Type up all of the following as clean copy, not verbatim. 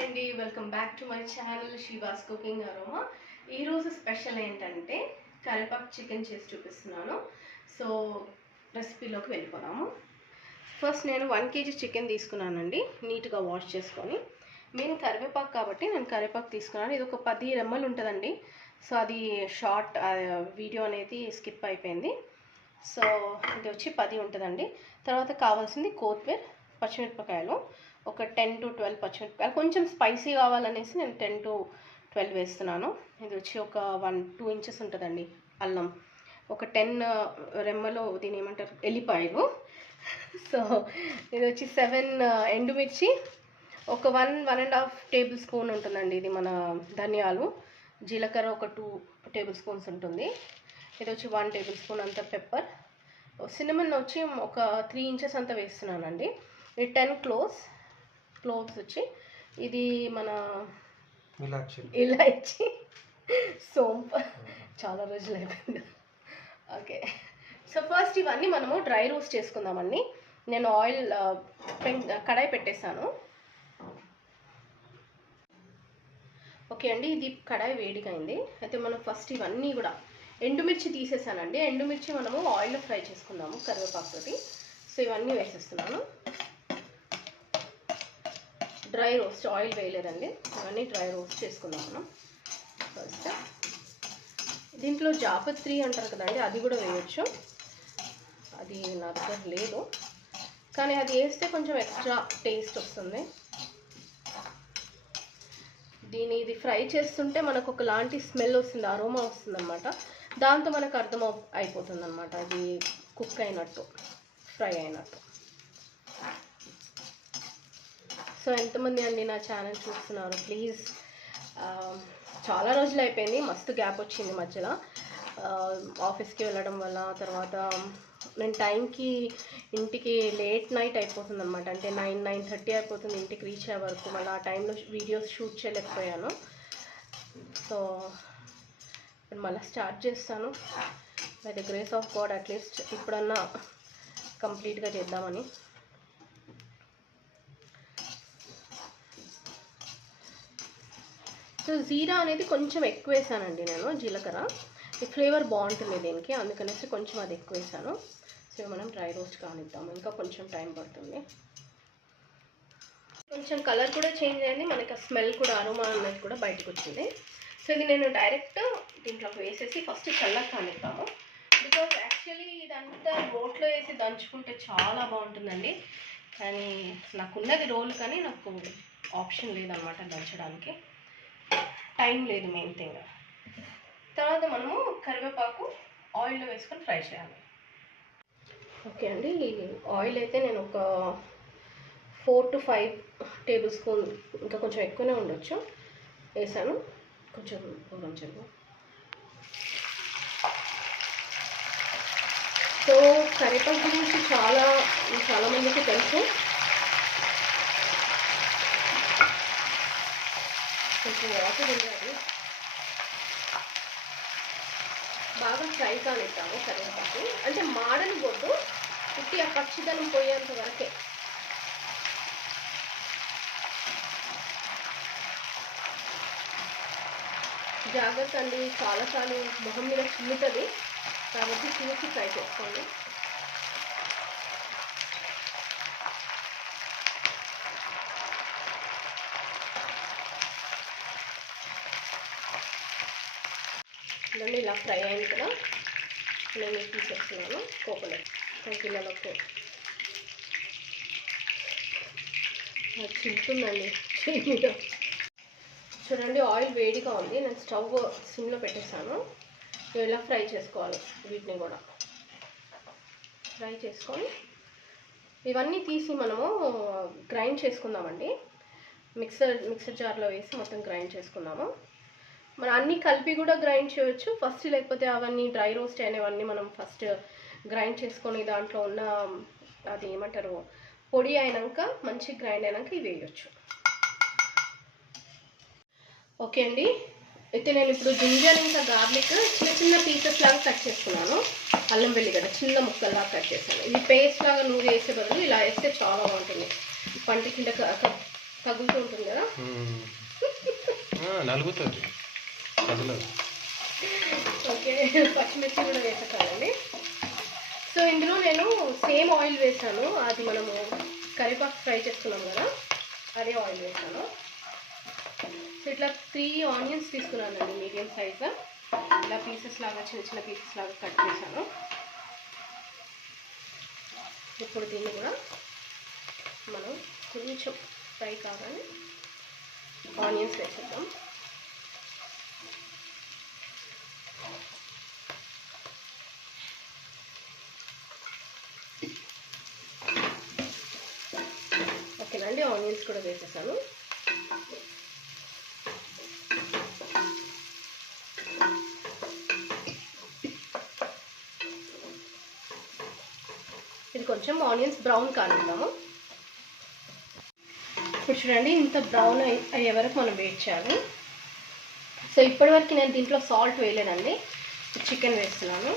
Hi అండి, welcome back to my channel Shiva's cooking aroma. ఈరోజు special ఏంటంటే కరివేపాకు చికెన్ చేసి చూపిస్తున్నాను. సో రెసిపీలోకి వెళ్ళిపోదాము. ఫస్ట్ నేను 1 kg చికెన్ తీసుకున్నానండి, నీట్గా వాష్ చేసుకొని. మెయిన్ కరివేపాకు కాబట్టి నేను కరివేపాకు తీసుకున్నాను. ఇది ఒక 10 రెమ్మలు ఉంటుందండి. సో అది షార్ట్ వీడియో అనేది స్కిప్ అయిపోయింది. సో ఇది వచ్చి 10 ఉంటుందండి. తర్వాత కావాల్సింది కొత్తిమీర, పచ్చిమిరపకాయలు ఒక 10 to 12 పచ్చిమిరపకాయలు. కొంచెం స్పైసీ కావాలనేసి నేను 10 to 12 వేస్తున్నాను. ఇది వచ్చి ఒక 1-2 inches ఉంటుందండి అల్లం. ఒక 10 రెమ్మలు దీని ఏమంటారు ఎల్లిపాయలు. సో ఇది వచ్చి 7 ఎండుమిర్చి, ఒక 1-1.5 టేబుల్ స్పూన్ ఉంటుందండి ఇది మన ధనియాలు. జీలకర్ర ఒక 2 టేబుల్ స్పూన్స్ ఉంటుంది. ఇది వచ్చి 1 టేబుల్ స్పూన్ అంత పెప్పర్. సినమన్ వచ్చి ఒక 3 inches అంతా వేస్తున్నానండి. ఇది 10 క్లోవ్స్ వచ్చి, ఇది మన ఇలాచి సోంపు, చాలా రోజులు అయిపోయింది. ఓకే, సో ఫస్ట్ ఇవన్నీ మనము డ్రై రోస్ట్ చేసుకుందామండి. నేను ఆయిల్ కడాయి పెట్టేశాను. ఓకే అండి, ఇది కడాయి వేడిగా అయింది. అయితే మనం ఫస్ట్ ఇవన్నీ కూడా ఎండుమిర్చి తీసేసానండి. ఎండుమిర్చి మనము ఆయిల్లో ఫ్రై చేసుకుందాము కరివేపాకుతోటి. సో ఇవన్నీ వేసేస్తున్నాను. డ్రై రోస్ట్, ఆయిల్ వేయలేదండి, ఇవన్నీ డ్రై రోస్ట్ చేసుకుందాం మనం. ఫస్ట్ దీంట్లో జాపత్రి అంటారు కదండి, అది కూడా వేయచ్చు. అది నా దగ్గర లేదు, కానీ అది వేస్తే కొంచెం ఎక్స్ట్రా టేస్ట్ వస్తుంది. ఇది ఫ్రై చేస్తుంటే మనకు ఒకలాంటి స్మెల్ వస్తుంది, అరోమా వస్తుంది అనమాట. దాంతో మనకు అర్థం అయిపోతుంది అనమాట అది కుక్ అయినట్టు, ఫ్రై అయినట్టు. సో ఎంతమంది అండి నా ఛానల్ చూస్తున్నారు ప్లీజ్? చాలా రోజులు అయిపోయింది, మస్తు గ్యాప్ వచ్చింది మధ్యలో. ఆఫీస్కి వెళ్ళడం వల్ల, తర్వాత నేను టైంకి ఇంటికి లేట్ నైట్ అయిపోతుంది అనమాట. అంటే 9-9:30 అయిపోతుంది ఇంటికి రీచ్ అయ్యే వరకు. మళ్ళీ ఆ టైంలో వీడియోస్ షూట్ చేయలేకపోయాను. సో ఇప్పుడు మళ్ళీ స్టార్ట్ చేస్తాను. By the grace of God at least ఇప్పుడన్నా కంప్లీట్గా చేద్దామని. సో జీరా అనేది కొంచెం ఎక్కువ వేసానండి నేను, జీలకర్ర. ఈ ఫ్లేవర్ బాగుంటుంది దీనికి, అందుకనేసి కొంచెం అది ఎక్కువ వేసాను. సో మనం డ్రై రోస్ట్ కానిద్దాము, ఇంకా కొంచెం టైం పడుతుంది. కొంచెం కలర్ కూడా చేంజ్ అయింది, మనకి ఆ స్మెల్ కూడా, అరోమా అనేది కూడా బయటకు వచ్చింది. సో ఇది నేను డైరెక్ట్ దీంట్లోకి వేసేసి ఫస్ట్ చల్లగా కానిద్దాము. బికాజ్ యాక్చువల్లీ ఇదంతా రోట్లో వేసి దంచుకుంటే చాలా బాగుంటుందండి, కానీ నాకున్నది రోల్, కానీ నాకు ఆప్షన్ లేదనమాట దంచడానికి, టైం లేదు మెయిన్ థింగ్. తర్వాత మనము కరివేపాకు ఆయిల్లో వేసుకొని ఫ్రై చేయాలి. ఓకే అండి, ఆయిల్ అయితే నేను ఒక 4 to 5 టేబుల్ స్పూన్, ఇంకా కొంచెం ఎక్కువనే ఉండొచ్చు, వేసాను. కొంచెం దూరం చెరువు. సో కరివేపాకు గురించి చాలా మందికి తెలుసు. కొంచెం వాటర్ ఉండాలి, బాగా ఫ్రై కానిద్దాము కరివేపాకు. అంటే మాడని పోతూ ఉట్టి ఆ పచ్చిదనం పోయేంత వరకే. జాగ్రత్త అండి, చాలాసార్లు మొహం మీద చిమ్ముతుంది, కాబట్టి చూసి ఫ్రై చేసుకోండి. ఇవన్నీ ఇలా ఫ్రై అయిన కదా నేను తీసేస్తున్నాను కోకోనట్ కిలోలకు. చింతుందండి చెయ్యి మీద. చూడండి, ఆయిల్ వేడిగా ఉంది, నేను స్టవ్ సిమ్లో పెట్టేసాను. ఇలా ఫ్రై చేసుకోవాలి, వీటిని కూడా ఫ్రై చేసుకొని ఇవన్నీ తీసి మనము గ్రైండ్ చేసుకుందామండి. మిక్సర్ జార్లో వేసి మొత్తం గ్రైండ్ చేసుకుందాము. మనం అన్నీ కలిపి కూడా గ్రైండ్ చేయొచ్చు ఫస్ట్, లేకపోతే అవన్నీ డ్రై రోస్ట్ అయినవన్నీ మనం ఫస్ట్ గ్రైండ్ చేసుకొని దాంట్లో ఉన్న అది ఏమంటారు పొడి అయినాక, మంచి గ్రైండ్ అయినాక ఇవి వేయచ్చు. ఓకే అండి, అయితే నేను ఇప్పుడు జింజర్ ఇంకా గార్లిక్ చిన్న పీసెస్ లాగా కట్ చేసుకున్నాను. అల్లం వెల్లిగడ్డ చిన్న ముక్కల్లాగా కట్ చేశాను. ఇది పేస్ట్ లాగా నూనె వేసే బదులు ఇలా వేస్తే చాలా బాగుంటుంది. పంట కింద తగులుతూ ఉంటుంది కదా, నలుగుతుంది. ఓకే, పచ్చిమిర్చి కూడా వేసేసానండి. సో ఇందులో నేను సేమ్ ఆయిల్ వేసాను, అది మనము కరివేపాకు ఫ్రై చేసుకున్నాం కదా అదే ఆయిల్ వేసాను. సో ఇట్లా 3 ఆనియన్స్ తీసుకున్నానండి, మీడియం సైజ్. ఇలా పీసెస్ లాగా చిన్న చిన్న పీసెస్ లాగా కట్ చేశాను. ఇప్పుడు దీన్ని కూడా మనం కొంచెం ఫ్రై కాగానే ఆనియన్స్ వేసేద్దాం. ఓకేనండి, ఆనియన్స్ కూడా వేసేసాను. ఇది కొంచెం ఆనియన్స్ బ్రౌన్ కానిద్దాము. ఇప్పుడు చూడండి, ఇంత బ్రౌన్ అయ్యే వరకు మనం వెయిట్ చేయాలి. సో ఇప్పటివరకు నేను దీంట్లో సాల్ట్ వేయలేదండి, చికెన్ వేస్తున్నాను.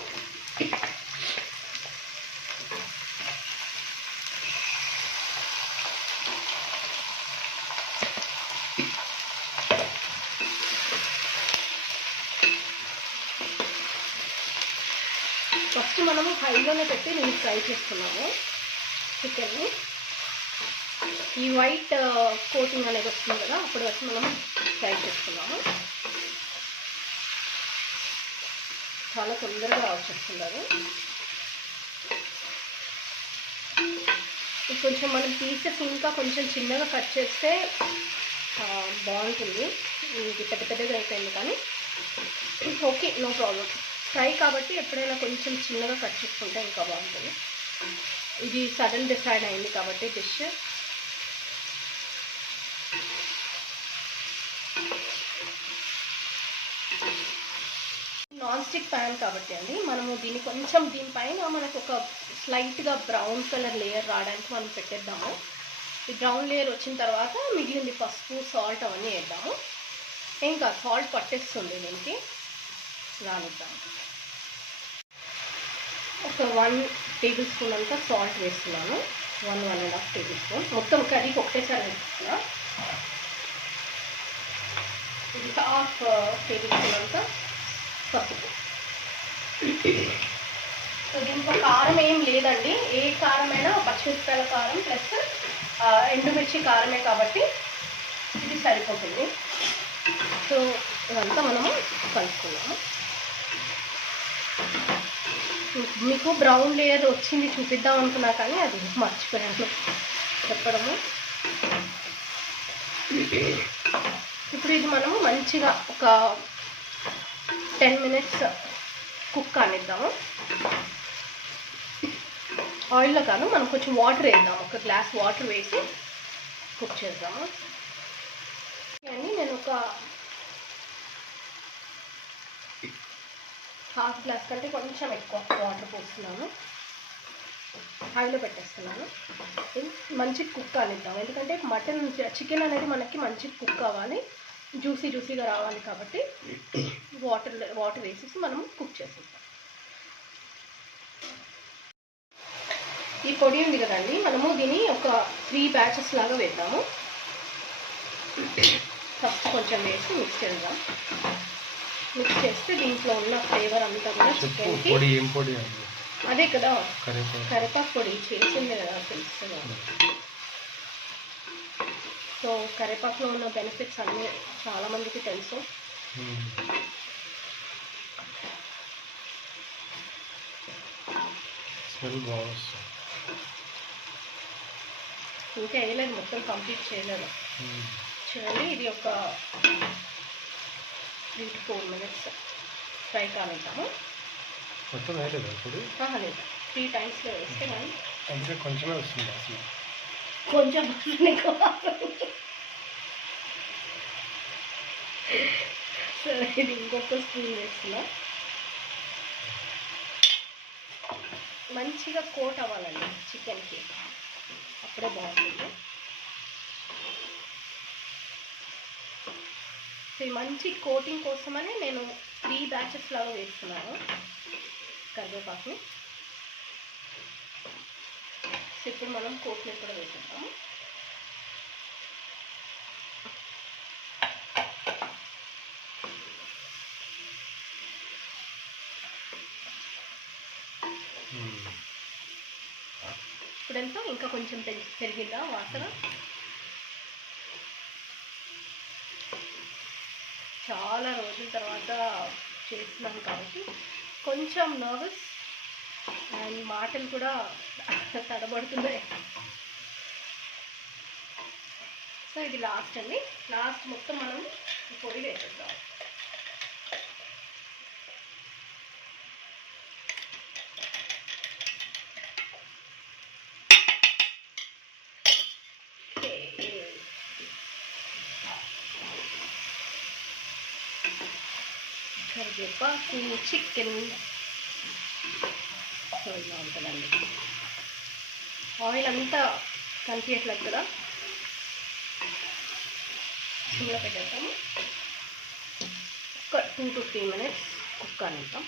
ఫస్ట్ మనము హైలోనే పెట్టి నేను ఫ్రై చేస్తున్నాము చికెన్ని. ఈ వైట్ కోటింగ్ అనేది వస్తుంది కదా, అప్పుడు వచ్చి మనం ఫ్రై చేసుకున్నాము. చాలా తొందరగా వచ్చేస్తున్నారు. కొంచెం మనం పీసెస్ ఇంకా కొంచెం చిన్నగా కట్ చేస్తే బాగుంటుంది. ఇది పెద్ద పెద్దగా అయిపోయింది కానీ ఓకే, నో ప్రాబ్లం. ఫ్రై కాబట్టి ఎప్పుడైనా కొంచెం చిన్నగా కట్ చేసుకుంటే ఇంకా బాగుంటుంది. ఇది సడన్ డిసైడ్ అయింది కాబట్టి డిష్. నాన్ స్టిక్ ప్యాన్ కాబట్టి అండి, మనము దీన్ని కొంచెం దీనిపైన మనకు ఒక స్లైట్గా బ్రౌన్ కలర్ లేయర్ రావడానికి మనం పెట్టేద్దాము. ఈ బ్రౌన్ లేయర్ వచ్చిన తర్వాత మిగిలింది పసుపు, సాల్ట్ అవన్నీ వేద్దాము. ఇంకా సాల్ట్ పట్టేస్తుంది దీనికి, రానిద్దాము. ఒక 1 టేబుల్ స్పూన్ అంతా సాల్ట్ వేస్తున్నాను. 1.5 టేబుల్ స్పూన్ మొత్తం కర్రీకి ఒకటేసారి వేస్తున్నా. ఇది 1/2 టేబుల్ స్పూన్ అంతా పసుపు. సో దీంట్లో కారం ఏం లేదండి, ఏ కారమైనా పచ్చిమిరపకాయల కారం ప్లస్ ఎండుమిర్చి కారమే కాబట్టి ఇది సరిపోతుంది. సో ఇదంతా మనము కలుపుకున్నాము. మీకు బ్రౌన్ లేయర్ వచ్చింది చూపిద్దాం అనుకున్నా కానీ అది మర్చిపోయాను చెప్పడము. ఇప్పుడు ఇది మనము మంచిగా ఒక 10 మినిట్స్ కుక్ కానిద్దాము. ఆయిల్లో కాదు, మనం కొంచెం వాటర్ వేద్దాము. ఒక గ్లాస్ వాటర్ వేసి కుక్ చేద్దాము. అని నేను ఒక 1/2 గ్లాస్ కంటే కొంచెం ఎక్కువ వాటర్ పోస్తున్నాను. ఆయిల్లో పెట్టేస్తున్నాను. మంచి కుక్ కానిద్దాం, ఎందుకంటే చికెన్ అనేది మనకి మంచి కుక్ కావాలి, జ్యూసీగా రావాలి కాబట్టి వాటర్ వేసేసి మనం కుక్ చేసేస్తాం. ఈ పొడి ఉంది కదండి, మనము దీన్ని ఒక 3 బ్యాచెస్ లాగా వేద్దాము. ఫస్ట్ కొంచెం వేసి మిక్స్ చేద్దాం. మిక్స్ చేస్తే దీంట్లో ఉన్న ఫ్లేవర్ అంతా కూడా చికెన్కి అదే కదా, కరివేపాకు పొడి చేసిందే కదా, తెలుస్తుంది. సో కరివేపాకులో ఉన్న బెనిఫిట్స్ అన్నీ చాలామందికి తెలుసు. ఇంకా వేయలేదు, మొత్తం కంప్లీట్ చేయలేదు. చూడండి, ఇది ఒక 3 to 4 మినిట్స్ ఫ్రై కానిద్దాము. మొత్తం వేయలేదు ఇప్పుడు? లేదు, 3 టైమ్స్లో వేస్తే కానీ అందుకే కొంచెమే వస్తుంది అసలు. కొంచెం సరే, ఇది ఇంకొక స్పూన్ వేస్తున్నా. మంచిగా కోట్ అవ్వాలండి చికెన్కి, అప్పుడే బాగుంటుంది. సో ఈ మంచి కోటింగ్ కోసమని నేను 3 బ్యాచెస్ లాగా వేస్తున్నాను కరివేపాకుని. సో ఇప్పుడు మనం కోట్ని కూడా వేసేద్దాము. ఇప్పుడెంత ఇంకా కొంచెం పెరిగిందా వాసన. చాలా రోజుల తర్వాత చేస్తున్నాను కాబట్టి కొంచెం నర్వస్ అండ్ మాటలు కూడా తడబడుతున్నాయి. సో ఇది లాస్ట్ అండి. లాస్ట్ మొత్తం మనం ఈ పొడి వేసేద్దాం. కరివేపాకు, చికెన్ సో ఇలా ఉంటుందండి. ఆయిల్ అంతా కనిపించట్లేదు కదా, సిమ్లో పెట్టేస్తాము. ఒక 2 to 3 minutes కుక్ అనిద్దాం.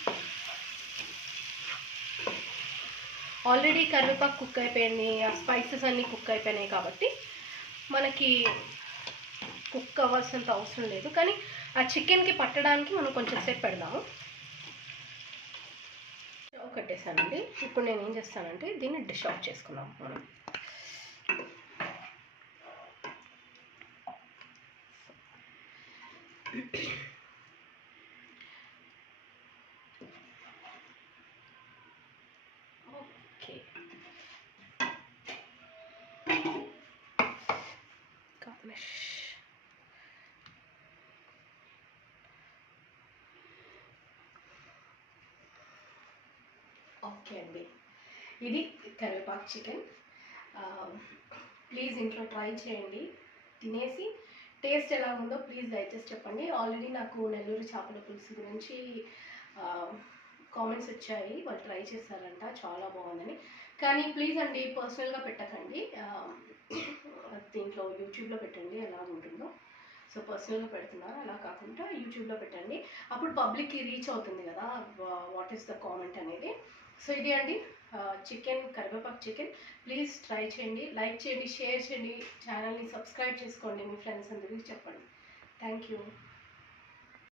ఆల్రెడీ కరివేపాకు కుక్ అయిపోయింది, ఆ స్పైసెస్ అన్నీ కుక్ అయిపోయినాయి కాబట్టి మనకి కుక్ అవ్వాల్సినంత అవసరం లేదు. కానీ ఆ చికెన్కి పట్టడానికి మనం కొంచెం సేపు పెడదాము. కట్టేసానండి. ఇప్పుడు నేను ఏం చేస్తానంటే దీన్ని డిష్ అవుట్ చేసుకున్నాం మనం. Okay, garnish. ఓకే అండి, ఇది కరివేపాకు చికెన్. ప్లీజ్ ఇంట్లో ట్రై చేయండి, తినేసి టేస్ట్ ఎలా ఉందో ప్లీజ్ దయచేసి చెప్పండి. ఆల్రెడీ నాకు నెల్లూరు చేపల పులుసు గురించి కామెంట్స్ వచ్చాయి, వాళ్ళు ట్రై చేశారంట, చాలా బాగుందని. కానీ ప్లీజ్ అండి పర్సనల్గా పెట్టకండి, దీంట్లో యూట్యూబ్లో పెట్టండి ఎలా ఉంటుందో. సో పర్సనల్గా పెడుతున్నారు, అలా కాకుండా యూట్యూబ్లో పెట్టండి, అప్పుడు పబ్లిక్కి రీచ్ అవుతుంది కదా వాట్ ఈస్ ద కామెంట్ అనేది. సో ఇది అండి చికెన్, కరివేపాకు చికెన్. ప్లీజ్ ట్రై చేయండి, లైక్ చేయండి, షేర్ చేయండి, ఛానల్ని సబ్స్క్రైబ్ చేసుకోండి, మీ ఫ్రెండ్స్ అందరికీ చెప్పండి. Thank you.